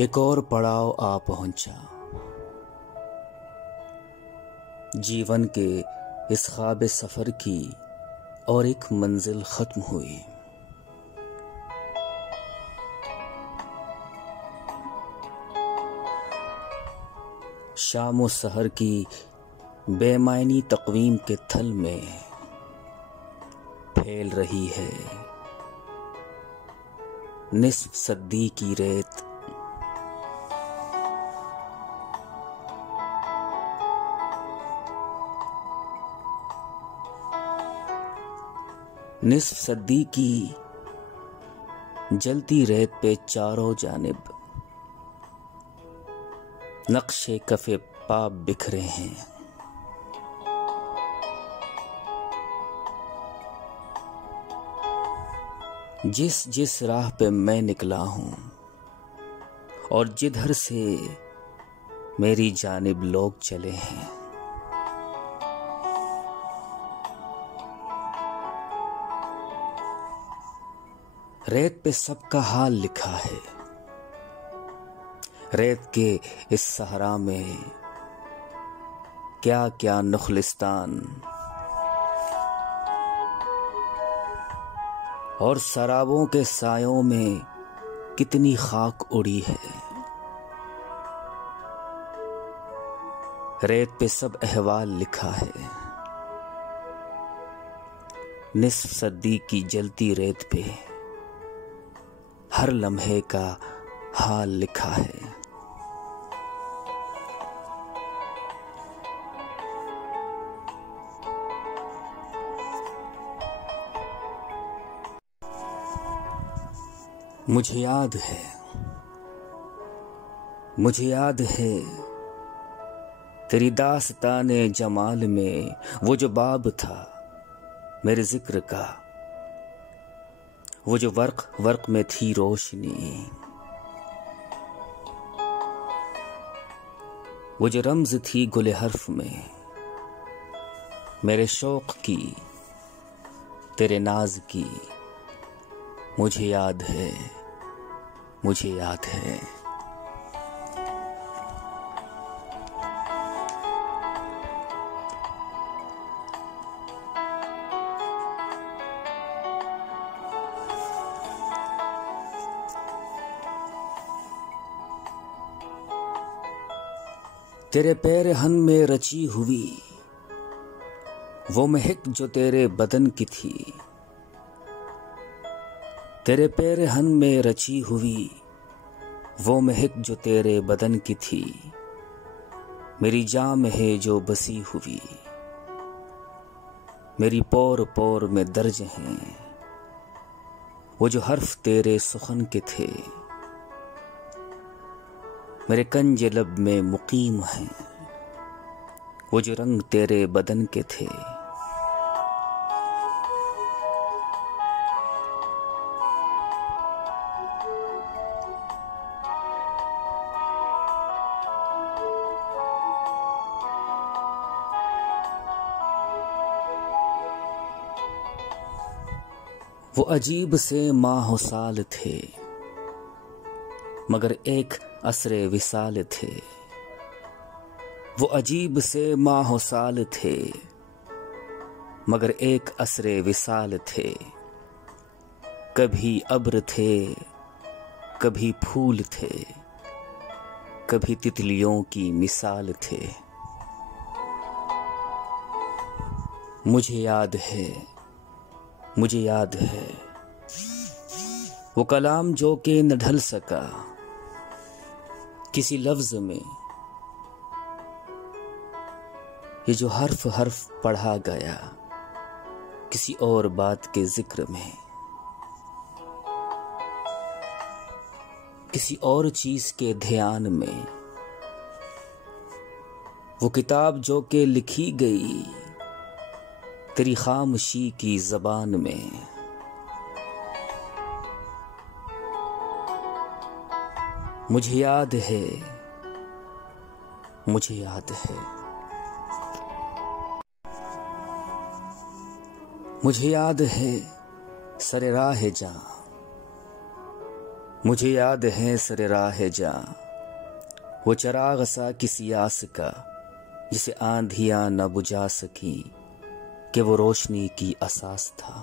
एक और पड़ाव आ पहुंचा। जीवन के इस ख्वाब सफर की और एक मंजिल खत्म हुई। शाम और सहर की बेमायनी तकवीम के थल में फैल रही है निस्फ सदी की रेत। निस्फ सदी की जलती रेत पे चारों जानिब नक्शे कफे पाप बिखरे हैं। जिस जिस राह पे मैं निकला हूं और जिधर से मेरी जानिब लोग चले हैं, रेत पे सबका हाल लिखा है। रेत के इस सहरा में क्या क्या नुखलिस्तान और शराबों के सायों में कितनी खाक उड़ी है। रेत पे सब अहवाल लिखा है। निस्फ सदी की जलती रेत पे हर लम्हे का हाल लिखा है। मुझे याद है तेरी दास्ताने जमाल में वो जो बाब था मेरे जिक्र का, वो जो वर्क वर्क में थी रोशनी, वो जो रम्ज थी गुले हर्फ में मेरे शौक की, तेरे नाज की। मुझे याद है, मुझे याद है। तेरे पैर हन में रची हुई वो महक जो तेरे बदन की थी। तेरे पैर हन में रची हुई वो महक जो तेरे बदन की थी, मेरी जान में है जो बसी हुई, मेरी पौर पौर में दर्ज हैं वो जो हर्फ तेरे सुखन के थे, मेरे कंज लब में मुकीम हैं वो जो रंग तेरे बदन के थे। वो अजीब से माह साल थे मगर एक असरे विसाल थे। वो अजीब से माह साल थे मगर एक असरे विसाल थे। कभी अब्र थे, कभी फूल थे, कभी तितलियों की मिसाल थे। मुझे याद है, मुझे याद है वो कलाम जो के न ढल सका किसी लफ्ज में, ये जो हर्फ हर्फ पढ़ा गया किसी और बात के जिक्र में, किसी और चीज के ध्यान में। वो किताब जो के लिखी गई तेरी खामोशी की जबान में। मुझे याद है, मुझे याद है, मुझे याद है सरे राह जहां मुझे याद है सरे राह जा वो चराग सा किसी आस का जिसे आंधियां न बुझा सकी कि वो रोशनी की असास था।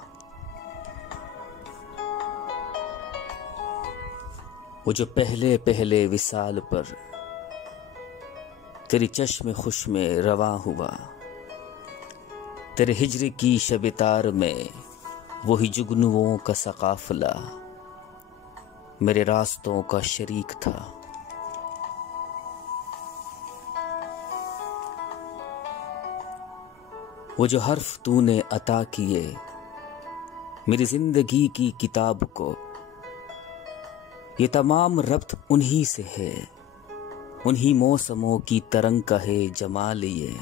वो जो पहले पहले विसाल पर तेरी चश्म खुश में रवा हुआ, तेरे हिज्र की शबितार में वही जुगनुओं का सकाफला मेरे रास्तों का शरीक था। वो जो हर्फ तूने अता किए मेरी जिंदगी की किताब को, ये तमाम रब्त उन्हीं से है, उन्हीं मौसमों की तरंग का है जमाल ये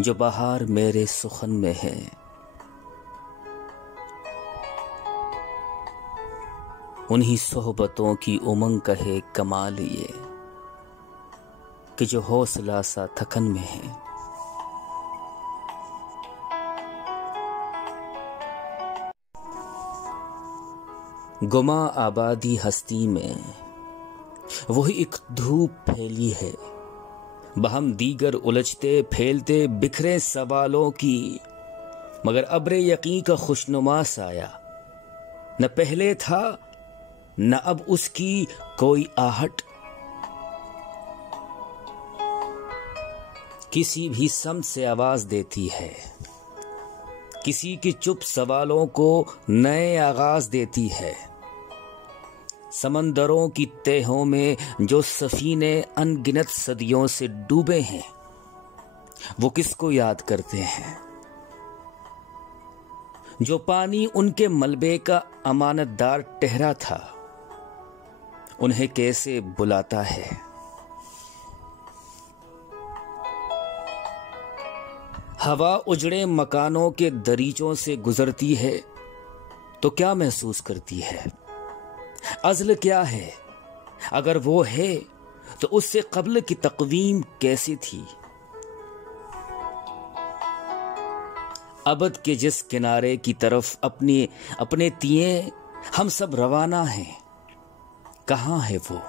जो बहार मेरे सुखन में है। उन्हीं सोहबतों की उमंग का है कमाल ये कि जो हौसला सा थकन में है। गुमा आबादी हस्ती में वही एक धूप फैली है, बहम दीगर उलझते फैलते बिखरे सवालों की, मगर अब्रे यकीन का खुशनुमा साया न पहले था न अब उसकी कोई आहट। किसी भी सम से आवाज देती है, किसी की चुप सवालों को नए आगाज देती है। समंदरों की तहों में जो सफीने अनगिनत सदियों से डूबे हैं, वो किसको याद करते हैं? जो पानी उनके मलबे का अमानतदार ठहरा था, उन्हें कैसे बुलाता है? हवा उजड़े मकानों के दरीचों से गुजरती है तो क्या महसूस करती है? अज़्ल क्या है? अगर वो है तो उससे क़ब्ल की तक़वीम कैसी थी? अबद के जिस किनारे की तरफ अपने तिए हम सब रवाना हैं, कहाँ है वो?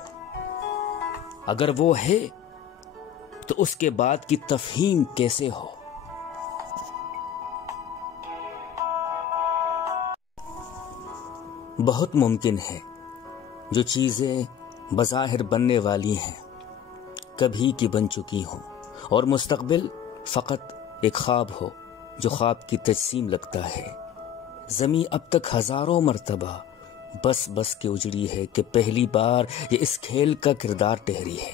अगर वो है तो उसके बाद की तफ़हीम कैसे हो? बहुत मुमकिन है जो चीज़ें बज़ाहिर बनने वाली हैं कभी की बन चुकी हों और मुस्तक़बिल फ़कत एक ख्वाब हो जो ख्वाब की तजसीम लगता है। ज़मीं अब तक हज़ारों मरतबा बस के उजड़ी है कि पहली बार ये इस खेल का किरदार ठहरी है।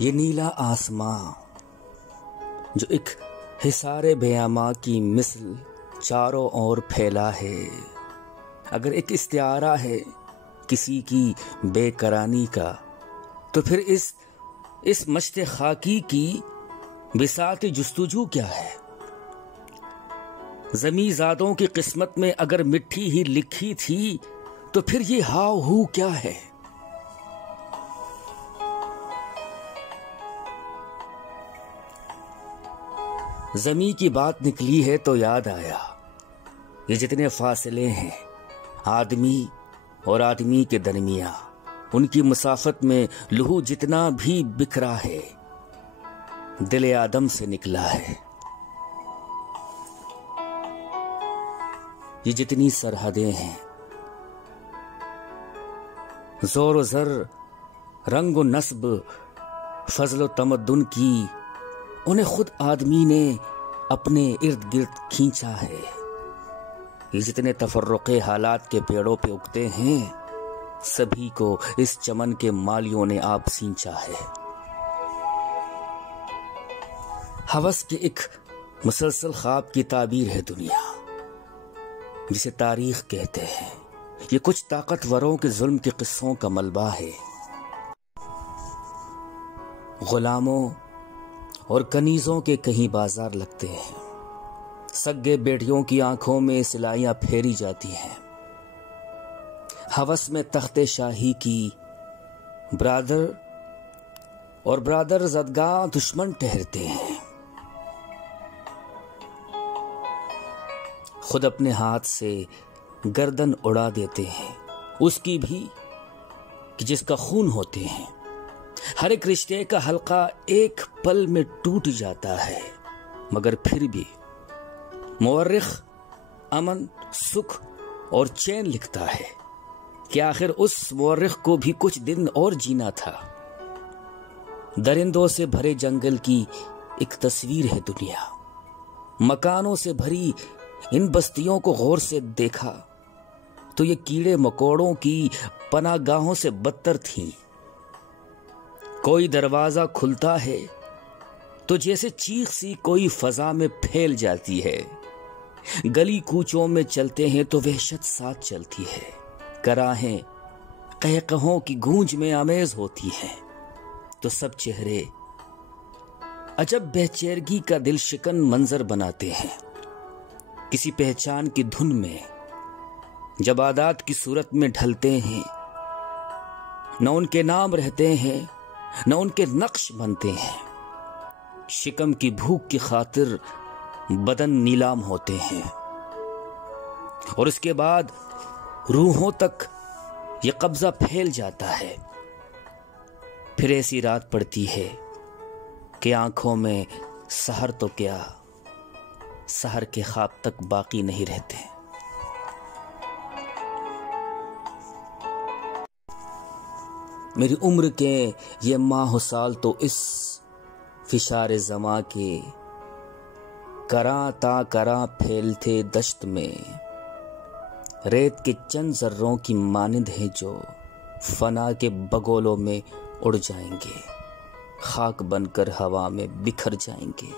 ये नीला आसमां जो एक हिसारे बेयामा की मिसल चारों ओर फैला है, अगर एक इस्तिआरा है किसी की बेकरानी का, तो फिर इस मश्ते खाकी की बिसात जुस्तुजू क्या है? ज़मीज़ादों की किस्मत में अगर मिट्टी ही लिखी थी तो फिर ये हाव हू क्या है? ज़मी की बात निकली है तो याद आया, ये जितने फासले हैं आदमी और आदमी के दरमिया, उनकी मुसाफत में लहू जितना भी बिखरा है दिल आदम से निकला है। ये जितनी सरहदें हैं, जोर ज़र, रंग नस्ब, फजल तमद्दुन की, उन्हें खुद आदमी ने अपने इर्द गिर्द खींचा है। ये जितने तफर्रुक़े हालात के पेड़ों पे उगते हैं, सभी को इस चमन के मालियों ने आप सींचा है। हवस के एक मुसलसल ख्वाब की ताबीर है दुनिया, जिसे तारीख कहते हैं। ये कुछ ताकतवरों के जुल्म के किस्सों का मलबा है। गुलामों और कनीजों के कहीं बाजार लगते हैं, सग्गे बेटियों की आंखों में सिलाइयां फेरी जाती हैं। हवस में तख्ते शाही की ब्रादर जदगाह दुश्मन ठहरते हैं। खुद अपने हाथ से गर्दन उड़ा देते हैं, उसकी भी कि जिसका खून होते हैं। हर एक रिश्ते का हल्का एक पल में टूट जाता है, मगर फिर भी मुअर्रिख अमन, सुख और चैन लिखता है कि आखिर उस मुअर्रिख को भी कुछ दिन और जीना था। दरिंदों से भरे जंगल की एक तस्वीर है दुनिया। मकानों से भरी इन बस्तियों को गौर से देखा तो ये कीड़े मकोड़ों की पनाहगाहों से बदतर थीं। कोई दरवाजा खुलता है तो जैसे चीख सी कोई फजा में फैल जाती है। गली कूचों में चलते हैं तो वहशत साथ चलती है। कराहें कहकहों की गूंज में आमेज होती हैं तो सब चेहरे अजब बेचैरगी का दिल शिकन मंजर बनाते हैं। किसी पहचान की धुन में जब आदात की सूरत में ढलते हैं, न उनके नाम रहते हैं न उनके नक्श बनते हैं। शिकम की भूख की खातिर बदन नीलाम होते हैं और उसके बाद रूहों तक ये कब्जा फैल जाता है। फिर ऐसी रात पड़ती है कि आंखों में सहर तो क्या, सहर के ख्वाब तक बाकी नहीं रहते। मेरी उम्र के ये माह साल तो इस फिशारे जमा के करा ता करा फैलते दश्त में। रेत के चंद जर्रों की मानिंद है जो फना के बगोलों में उड़ जाएंगे, खाक बनकर हवा में बिखर जाएंगे।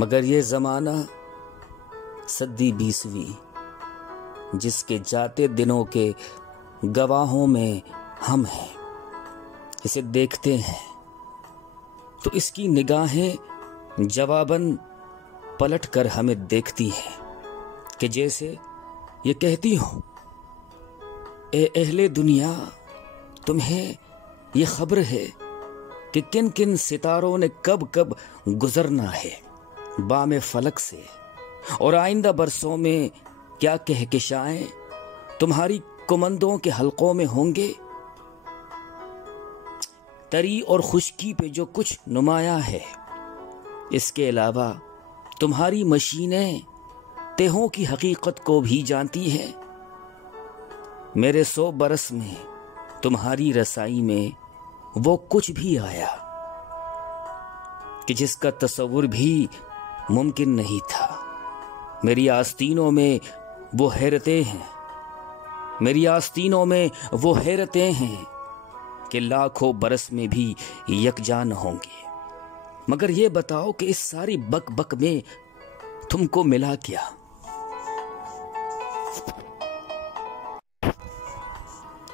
मगर ये जमाना सदी 20वीं, जिसके जाते दिनों के गवाहों में हम हैं, इसे देखते हैं तो इसकी निगाहें जवाबन पलट कर हमें देखती हैं कि जैसे ये कहती हो, ए अहले दुनिया, तुम्हें ये खबर है कि किन किन सितारों ने कब कब गुजरना है बामे फलक से, और आइंदा बरसों में क्या कहकशाएं तुम्हारी कुमंदों के हलकों में होंगे। तरी और खुश्की पे जो कुछ नुमाया है, इसके अलावा तुम्हारी मशीनें तेहों की हकीकत को भी जानती हैं। मेरे 100 बरस में तुम्हारी रसाई में वो कुछ भी आया कि जिसका तस्वुर भी मुमकिन नहीं था। मेरी आस्तीनों में वो हैरतें हैं, मेरी आस्तीनों में वो हैरतें हैं कि लाखों बरस में भी यकजान होंगे। मगर ये बताओ कि इस सारी बक बक में तुमको मिला क्या?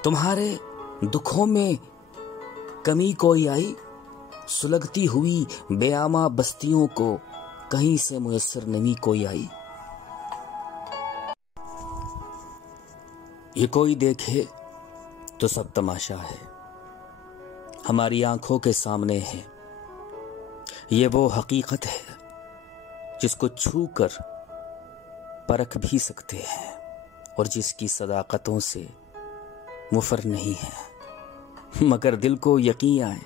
तुम्हारे दुखों में कमी कोई आई? सुलगती हुई बेआमा बस्तियों को कहीं से मुयस्सर नमी कोई आई? ये कोई देखे तो सब तमाशा है, हमारी आंखों के सामने है। ये वो हकीकत है जिसको छू कर परख भी सकते हैं और जिसकी सदाकतों से मुफर नहीं है। मगर दिल को यकीन आए,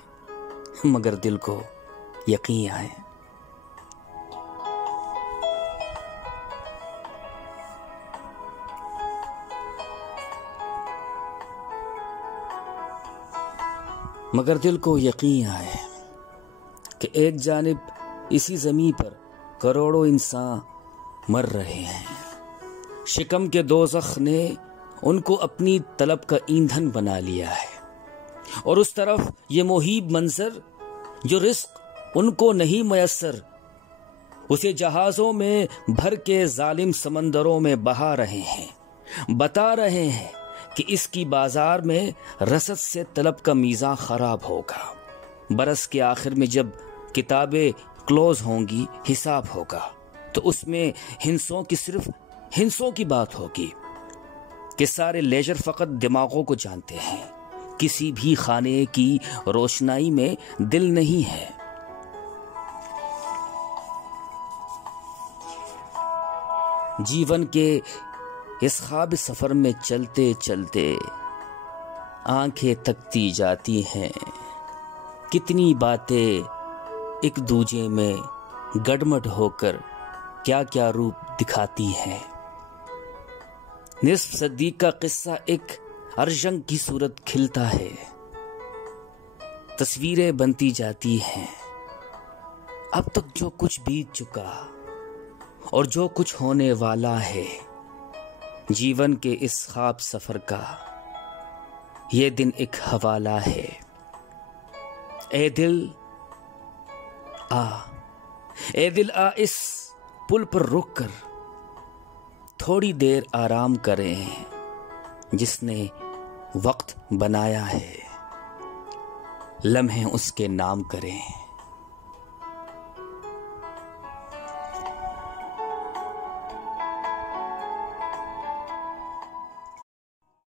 मगर दिल को यकीन आए। मगर दिल को यकीन आए कि एक जानिब इसी ज़मीन पर करोड़ों इंसान मर रहे हैं। शिकम के दोज़ख ने उनको अपनी तलब का ईंधन बना लिया है, और उस तरफ ये मुहीब मंजर जो रिस्क उनको नहीं मयस्सर, उसे जहाज़ों में भर के जालिम समंदरों में बहा रहे हैं। बता रहे हैं कि इसकी बाजार में रसद से तलब का मीज़ान खराब होगा। बरस के आखिर में जब किताबें क्लोज होंगी, हिसाब होगा, तो उसमें हिंसों की सिर्फ हिंसों की बात होगी कि सारे लेजर फ़कत दिमागों को जानते हैं, किसी भी खाने की रोशनाई में दिल नहीं है। जीवन के इस ख्वाब सफर में चलते चलते आंखें थकती जाती हैं। कितनी बातें एक दूजे में गडमड होकर क्या क्या रूप दिखाती हैं। निस्फ सदी का किस्सा एक अर्जंग की सूरत खिलता है। तस्वीरें बनती जाती हैं। अब तक जो कुछ बीत चुका और जो कुछ होने वाला है, जीवन के इस ख्वाब सफर का ये दिन एक हवाला है। ए दिल आ इस पुल पर रुक कर थोड़ी देर आराम करें। जिसने वक्त बनाया है लम्हे उसके नाम करें।